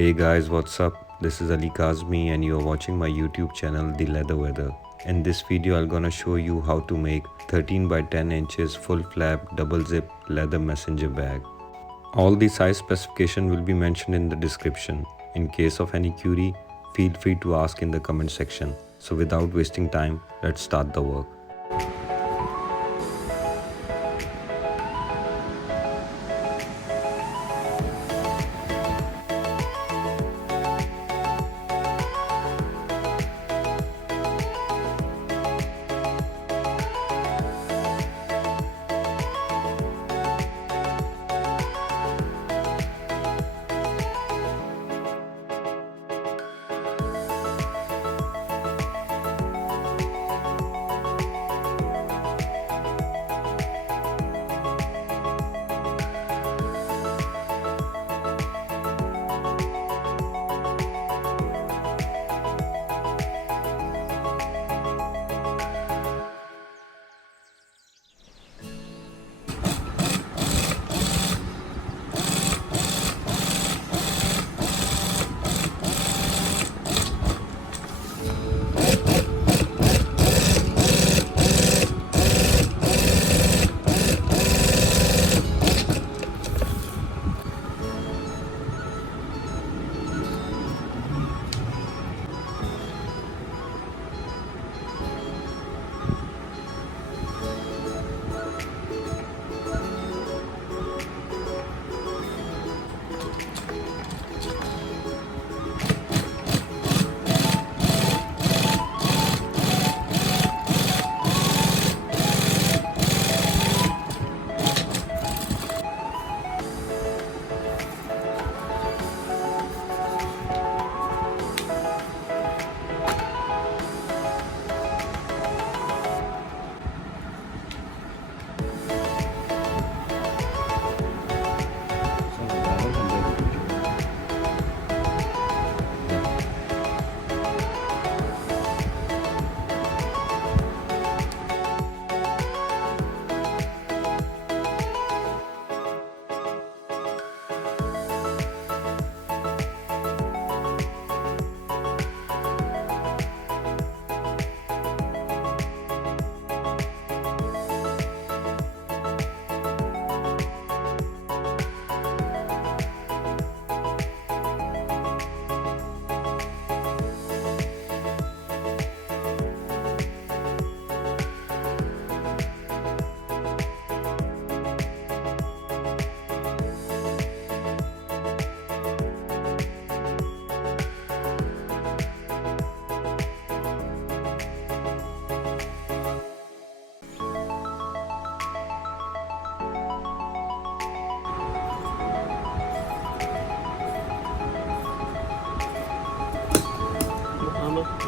Hey guys, what's up? This is Ali Kazmi and you're watching my YouTube channel The Leather Weather. In this video, I'm gonna show you how to make 13 by 10 inches full flap double zip leather messenger bag. All the size specification will be mentioned in the description. In case of any query, feel free to ask in the comment section. So without wasting time, let's start the work.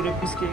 पूरे piece के